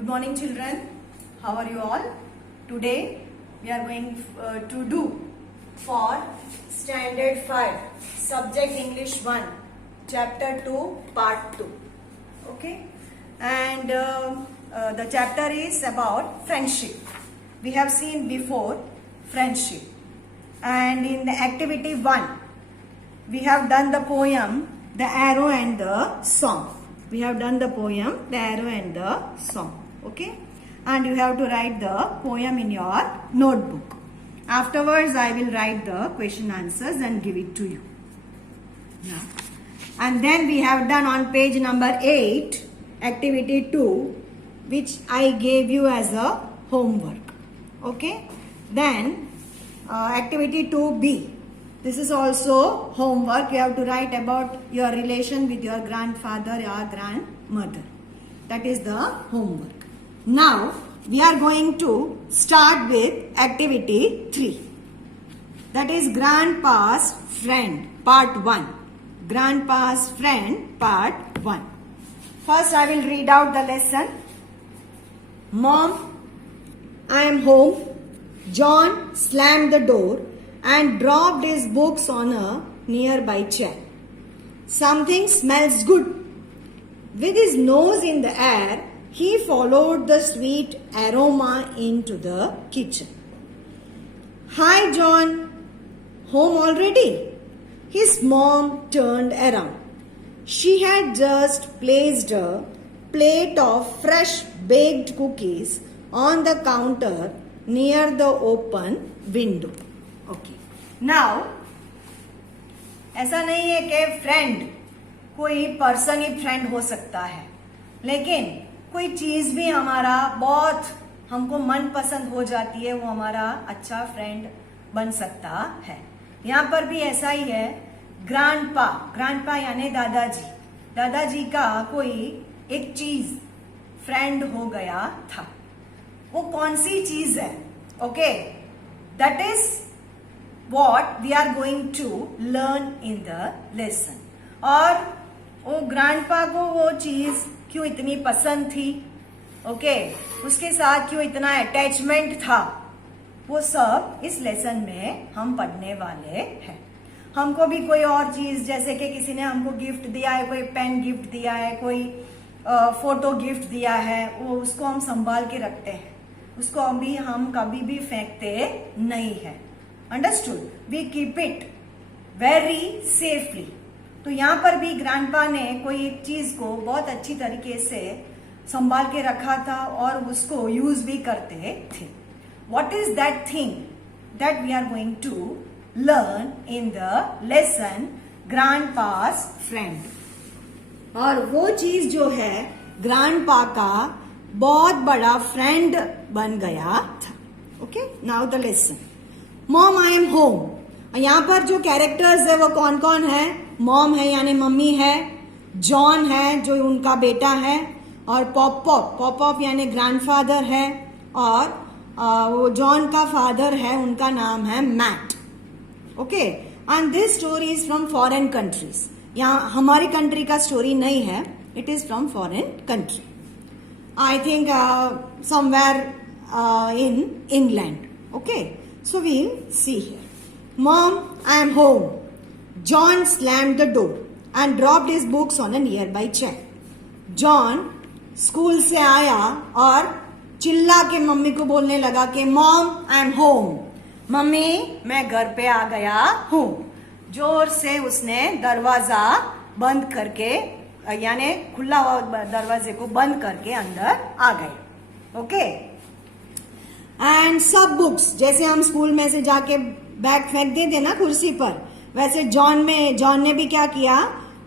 Good morning children. How are you all? Today we are going to do for Standard 5 Subject English 1 Chapter 2 Part 2. Okay, and the chapter is about friendship. We have seen before friendship, and in the activity 1 we have done the poem The Arrow and the Song. We have done the poem The Arrow and the Song. Okay, and you have to write the poem in your notebook. Afterwards I will write the question answers and give it to you. Yeah. And then we have done on page number 8 activity 2, which I gave you as a homework. Okay, then activity 2B. This is also homework. You have to write about your relation with your grandfather or grandmother. That is the homework. Now we are going to start with activity 3. That is Grandpa's Friend Part 1. Grandpa's Friend Part 1. First I will read out the lesson. Mom, I am home. John slammed the door and dropped his books on a nearby chair. Something smells good. With his nose in the air, he followed the sweet aroma into the kitchen. Hi, John. Home already? His mom turned around. She had just placed a plate of fresh baked cookies on the counter near the open window. Okay. Now, ऐसा नहीं है कि friend कोई person ही friend हो सकता है, लेकिन कोई चीज भी हमारा बहुत हमको मन पसंद हो जाती है, वो हमारा अच्छा फ्रेंड बन सकता है. यहाँ पर भी ऐसा ही है. ग्रैंडपा यानी दादाजी. दादाजी का कोई एक चीज फ्रेंड हो गया था. वो कौन सी चीज है? Okay, that is what we are going to learn in the lesson. और वो ग्रैंडपा को वो चीज क्यों इतनी पसंद थी, ओके, उसके साथ क्यों इतना अटैचमेंट था, वो सब इस लेसन में हम पढ़ने वाले हैं. हमको भी कोई और चीज, जैसे कि किसी ने हमको गिफ्ट दिया है, कोई पेन गिफ्ट दिया है, कोई फोटो गिफ्ट दिया है, वो उसको हम संभाल के रखते हैं, उसको अभी हम कभी भी फेंकते नहीं है. Understood? We keep it very safely. तो यहाँ पर भी ग्रैंडपा ने कोई एक चीज को बहुत अच्छी तरीके से संभाल के रखा था और उसको यूज भी करते थे. What is that thing that we are going to learn in the lesson grandpa's friend. और वो चीज जो है ग्रैंडपा का बहुत बड़ा फ्रेंड बन गया था. Okay, now the lesson. Mom, I am home. यहाँ पर जो कैरेक्टर्स है वो कौन कौन है? मॉम है यानी मम्मी है, जॉन है जो उनका बेटा है, और पॉप यानी ग्रैंडफादर है, और वो जॉन का फादर है, उनका नाम है Matt. Okay, and this story is from foreign countries. यहाँ हमारी कंट्री का स्टोरी नहीं है, it is from foreign country. I think somewhere in England. Okay, so we'll see here. Mom, I am home. John slammed the door and dropped his books on a nearby chair. John school से आया और चिल्ला के mummy को बोलने लगा कि mom, I am home. Mummy, मैं घर पे आ गया हूँ. जोर से उसने दरवाजा बंद करके, यानी खुला हुआ दरवाजे को बंद करके अंदर आ गए. ओके, एंड सब बुक्स, जैसे हम स्कूल में से जाके बैग फेंक देते ना कुर्सी पर, वैसे जॉन ने भी क्या किया,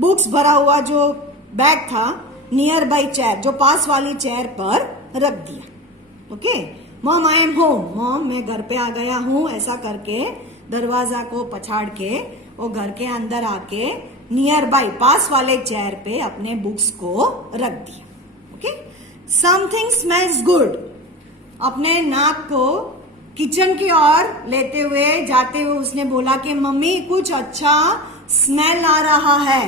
बुक्स भरा हुआ जो बैग था नियर बाई चेयर, जो पास वाली चेयर पर रख दिया. Okay, mom, I am home. Mom, मैं घर पे आ गया हूँ. ऐसा करके दरवाजा को पछाड़ के वो घर के अंदर आके नियर बाई पास वाले चेयर पे अपने बुक्स को रख दिया. Okay, something smells good. अपने नाक को किचन की ओर लेते हुए जाते हुए उसने बोला कि मम्मी, कुछ अच्छा स्मेल आ रहा है,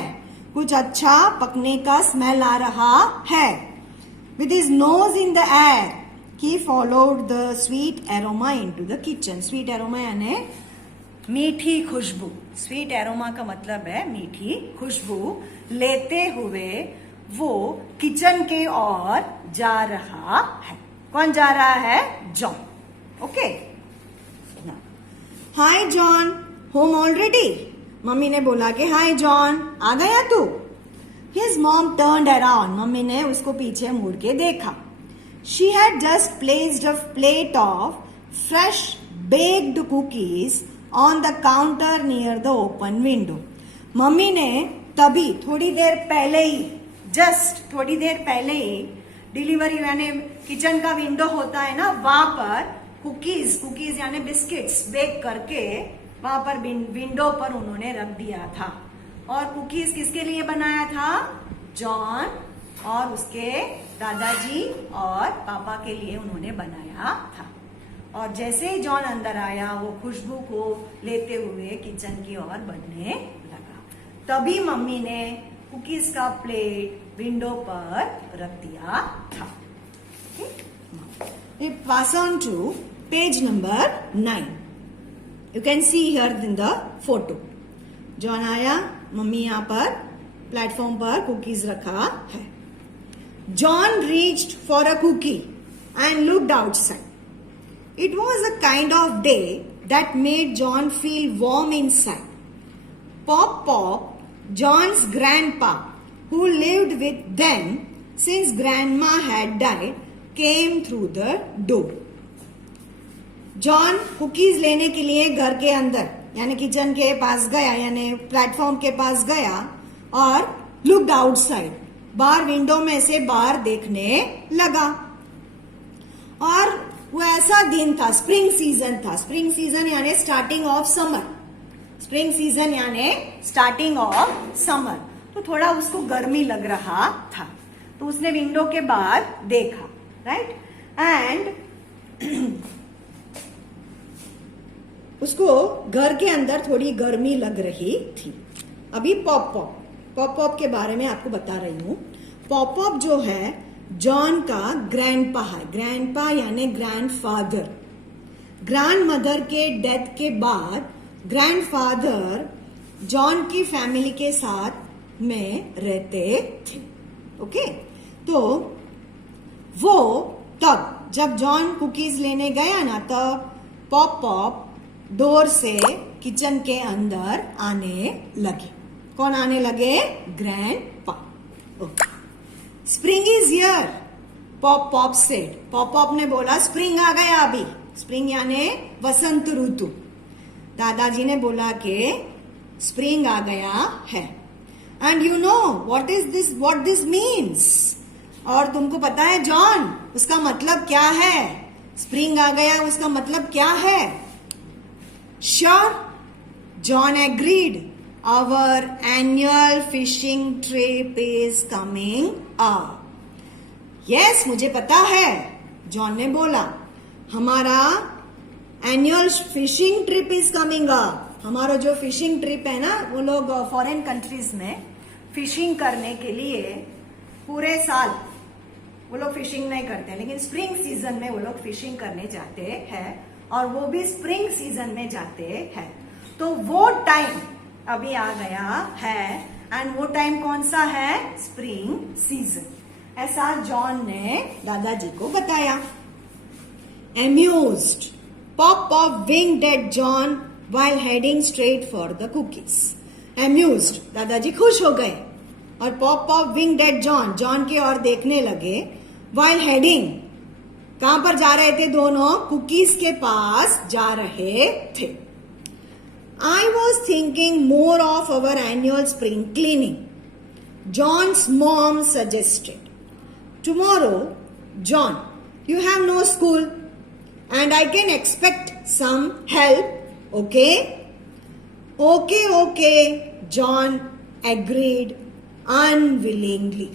कुछ अच्छा पकने का स्मेल आ रहा है. With his nose in the air, he followed the sweet aroma into the kitchen. Sweet aroma यानी मीठी खुशबू. स्वीट एरोमा का मतलब है मीठी खुशबू लेते हुए वो किचन के ओर जा रहा है. कौन जा रहा है? जॉन. ओके. हाय जॉन, होम ऑलरेडी? मम्मी ने बोला कि हाय जॉन, आ गया तू? His mom turned around. Mummy ने उसको पीछे मुड़ के देखा. She had just placed a plate of fresh baked cookies on the counter near the open window. Mummy ने तभी थोड़ी देर पहले ही डिलीवरी यानी किचन का विंडो होता है ना, वहां पर कुकीज यानी बिस्किट्स बेक करके वहां पर विंडो पर उन्होंने रख दिया था. और कुकीज किसके लिए बनाया था? जॉन और उसके दादाजी और पापा के लिए उन्होंने बनाया था. और जैसे ही जॉन अंदर आया वो खुशबू को लेते हुए किचन की ओर बढ़ने लगा. तभी मम्मी ने कुकीज का प्लेट विंडो पर रख दिया था. Pass on to page number 9. You can see here in the photo. John आया, मम्मी यहाँ पर प्लेटफॉर्म पर कुकीज रखा है. John reached for a cookie and looked outside. It was a kind of day that made John feel warm inside. Pop, John's grandpa, who lived with them since grandma had died, came through the door. John cookies लेने के लिए घर के अंदर यानी kitchen के पास गया, यानी प्लेटफॉर्म के पास गया और लुक्ड आउटसाइड, बाहर विंडो में से बाहर देखने लगा. और वो ऐसा दिन था, स्प्रिंग सीजन यानी स्टार्टिंग ऑफ समर. तो थोड़ा उसको गर्मी लग रहा था, तो उसने विंडो के बाहर देखा, राइट. एंड उसको घर के अंदर थोड़ी गर्मी लग रही थी. अभी पॉप के बारे में आपको बता रही हूँ. पॉप जो है जॉन का ग्रैंडपा है. ग्रैंडपा यानी ग्रैंडफादर. ग्रैंडमदर के डेथ के बाद ग्रैंडफादर जॉन की फैमिली के साथ में रहते थे. ओके. तो वो तब जब जॉन कुकीज लेने गया ना, तब पॉप डोर से किचन के अंदर आने लगे. कौन आने लगे? Grandpa. Okay. Spring is here, pop said. Pop ने बोला स्प्रिंग आ गया अभी. स्प्रिंग यानी वसंत ऋतु. दादाजी ने बोला कि स्प्रिंग आ गया है. And you know what this means. और तुमको पता है जॉन, उसका मतलब क्या है? स्प्रिंग आ गया उसका मतलब क्या है? Sure, John agreed. Our annual fishing trip is coming up. Yes, मुझे पता है, जॉन ने बोला. हमारा annual fishing trip is coming up. हमारा जो फिशिंग ट्रिप है ना, वो लोग फॉरेन कंट्रीज में फिशिंग करने के लिए पूरे साल वो लोग फिशिंग नहीं करते, लेकिन स्प्रिंग सीजन में वो लोग फिशिंग करने जाते हैं, और वो भी स्प्रिंग सीजन में जाते हैं. तो वो टाइम अभी आ गया है. एंड वो टाइम कौन सा है? Spring season. ऐसा जॉन ने दादाजी को बताया. Amused, Pop winked at John while heading straight for the cookies. Amused, दादाजी खुश हो गए और Pop winked at John, John की ओर देखने लगे. While heading, कहां पर जा रहे थे दोनों? कुकीज के पास जा रहे थे. I was thinking more of our annual spring cleaning. John's mom suggested. Tomorrow, John, you have no school and I can expect some help, okay? Okay, John agreed unwillingly.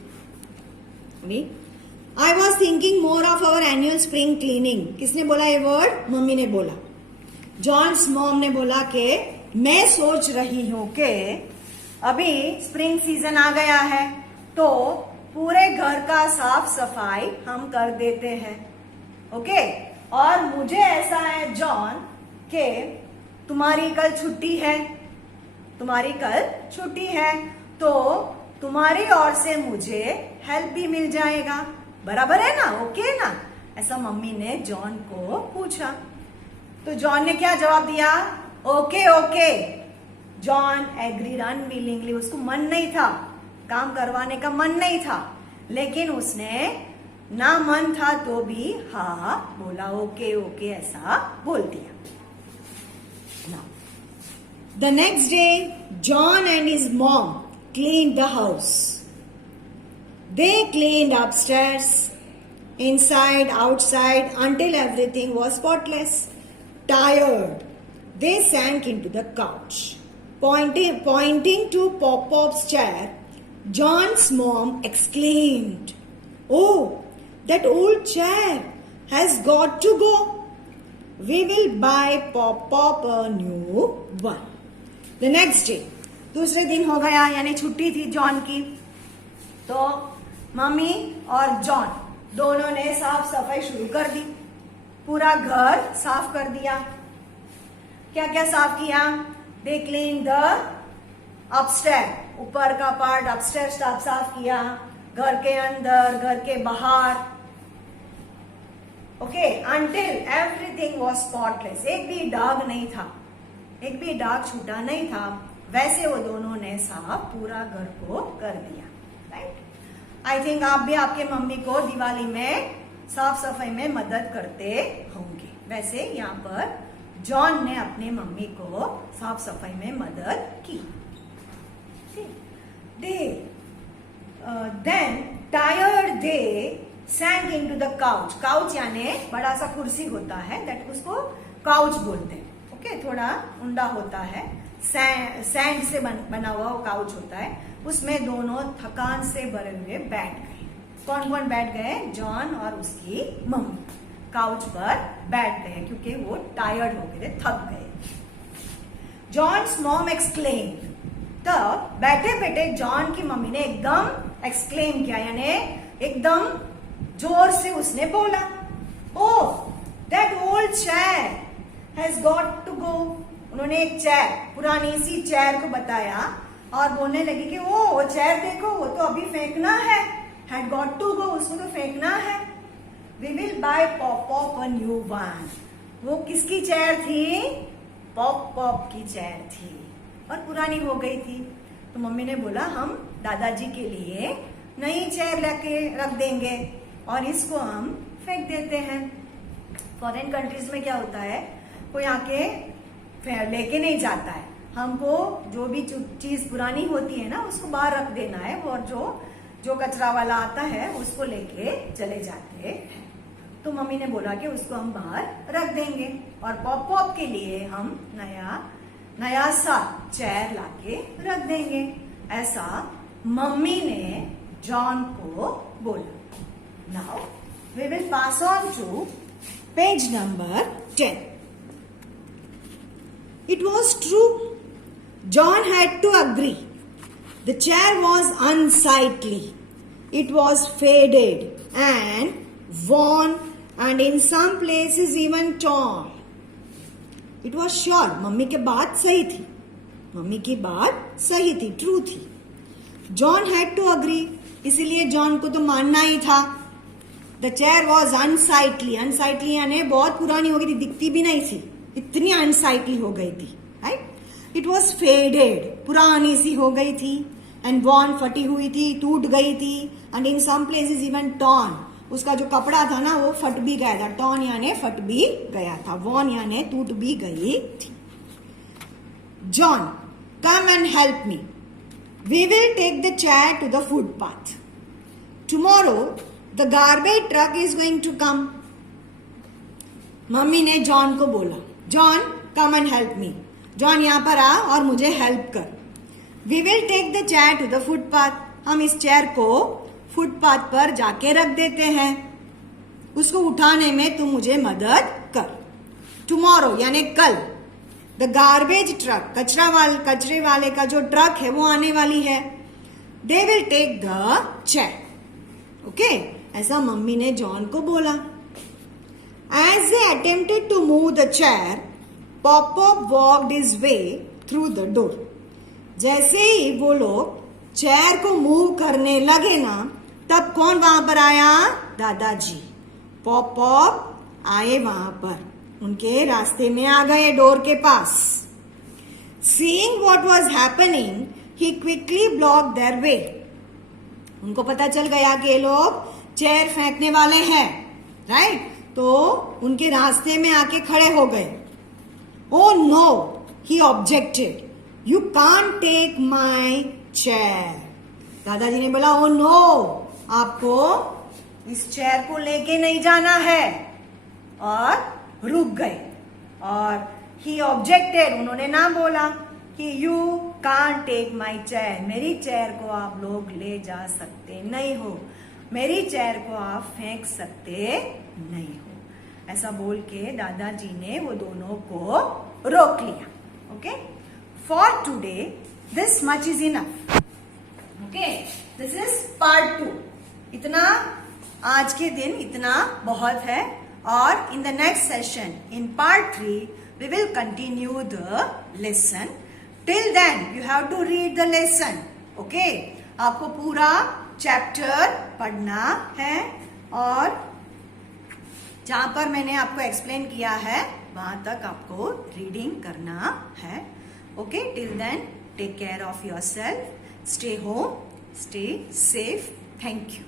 I was thinking more of our annual spring cleaning. किसने बोला ये word? Mummy ने बोला. Johns mom ने बोला कि मैं सोच रही हूं कि अभी स्प्रिंग सीजन आ गया है, तो पूरे घर का साफ सफाई हम कर देते हैं। ओके, और मुझे ऐसा है जॉन के तुम्हारी कल छुट्टी है, तुम्हारी कल छुट्टी है, तो तुम्हारी ओर से मुझे हेल्प भी मिल जाएगा, बराबर है ना, ओके ना? ऐसा मम्मी ने जॉन को पूछा। तो जॉन ने क्या जवाब दिया? Okay okay. John agreed unwillingly, उसको मन नहीं था, काम करवाने का मन नहीं था, लेकिन उसने ना मन था तो भी हाँ बोला, ओके ओके ऐसा बोल दिया। Now, the next day, John and his mom cleaned the house. They cleaned upstairs, inside, outside, until everything was spotless. Tired, they sank into the couch. Pointing to Pop-Pop's chair, John's mom exclaimed, "Oh, that old chair has got to go. We will buy Pop-Pop a new one." The next day, दूसरे दिन हो गया, यानी छुट्टी थी John की, तो mummy और जॉन दोनों ने साफ सफाई शुरू कर दी, पूरा घर साफ कर दिया। क्या क्या साफ किया? दे क्लीन द अपस्टेयर, ऊपर का पार्ट अपस्टेयर साफ किया, घर के अंदर, घर के बाहर। Okay, until everything was spotless, एक भी दाग नहीं था, एक भी दाग छूटा नहीं था। वैसे वो दोनों ने साफ पूरा घर को कर दिया। राइट, आई थिंक आप भी आपके मम्मी को दिवाली में साफ सफाई में मदद करते होंगे। वैसे यहाँ पर जॉन ने अपने मम्मी को साफ सफाई में मदद की। Then tired they sank into the couch. Couch यानी बड़ा सा कुर्सी होता है, दैट उसको काउच बोलते हैं। ओके, थोड़ा उंडा होता है, सैंड से बना हुआ वो काउच होता है, उसमें दोनों थकान से भरे हुए बैठ गए। कौन कौन बैठ गए? जॉन और उसकी मम्मी काउच पर बैठ गए क्योंकि वो टायर्ड हो गए थे, थक गए। जॉन्स मॉम एक्सक्लेम्ड, तब बैठे बैठे जॉन की मम्मी ने एकदम एक्सक्लेम किया, यानी एकदम जोर से उसने बोला, oh that old chair has got to go. उन्होंने एक चेयर, पुरानी सी चेयर को बताया और बोलने लगी कि वो चेयर देखो, वो तो अभी फेंकना है, हैड गॉट टू गो, उसको तो फेंकना है। We will buy Pop Pop a new one. वो किसकी चेयर थी? पॉप-पॉप की चेयर थी और पुरानी हो गई थी। तो मम्मी ने बोला हम दादाजी के लिए नई चेयर लेके रख देंगे और इसको हम फेंक देते हैं। फॉरेन कंट्रीज में क्या होता है, कोई आके लेके नहीं जाता है, हमको जो भी चीज पुरानी होती है ना उसको बाहर रख देना है, और जो कचरा वाला आता है उसको लेके चले जाते हैं। तो मम्मी ने बोला कि उसको हम बाहर रख देंगे और पॉप-पॉप के लिए हम नया सा चेयर लाके रख देंगे। ऐसा मम्मी ने जॉन को बोला। Now we will pass on to page number 10. It was true. John had to agree. The chair was unsightly. It was faded and worn and in some places even torn. It was sure. Mummy की बात सही थी, mummy की बात सही थी, true थी। John had to agree. इसीलिए जॉन को तो मानना ही था। The chair was unsightly. Unsightly यानी बहुत पुरानी हो गई थी, दिखती भी नहीं थी, इतनी अनसाइटली हो गई थी। राइट, इट वॉज फेडेड, पुरानी सी हो गई थी, एंड वॉर्न, फटी हुई थी, टूट गई थी, and in some places even torn, उसका जो कपड़ा था ना वो फट भी गया था। टॉर्न यानी फट भी गया था, वॉर्न यानी टूट भी गई थी। John, come and help me, we will take the chair to the footpath. Tomorrow the garbage truck is going to come. Mummy ने जॉन को बोला, John come and help me, John यहाँ पर आ और मुझे हेल्प कर। We will take the chair to the footpath, हम इस चेयर को फुटपाथ पर जाके रख देते हैं, उसको उठाने में तू मुझे मदद कर। टुमारो यानी कल, द गार्बेज ट्रक, कचरे वाले का जो ट्रक है वो आने वाली है। They will take the chair, okay, ऐसा मम्मी ने जॉन को बोला. As they attempted to move the chair, Pop-Pop walked his way through the door. जैसे ही वो लोग चेयर को मूव करने लगे ना, तब कौन वहां पर आया? दादाजी. पॉप आए वहां पर, उनके रास्ते में आ गए डोर के पास. Seeing what was happening, he quickly blocked their way. उनको पता चल गया कि ये लोग चेयर फेंकने वाले हैं, राइट? तो उनके रास्ते में आके खड़े हो गए. Oh no, he objected. You can't take my chair. दादाजी ने बोला, oh no, आपको इस चेयर को लेके नहीं जाना है, और रुक गए. और he objected, उन्होंने ना बोला कि you can't take my chair, मेरी चेयर को आप लोग ले जा सकते नहीं हो, मेरी चेयर को आप फेंक सकते नहीं हो. ऐसा बोल के दादाजी ने वो दोनों को रोक लिया. Okay, for today this much is enough. Okay, this is part 2. इतना आज के दिन इतना बहुत है. और in the next session in part 3 we will continue the lesson. Till then you have to read the lesson. Okay, आपको पूरा चैप्टर पढ़ना है, और जहां पर मैंने आपको एक्सप्लेन किया है वहां तक आपको रीडिंग करना है. Okay, till then take care of yourself, stay home, stay safe. Thank you.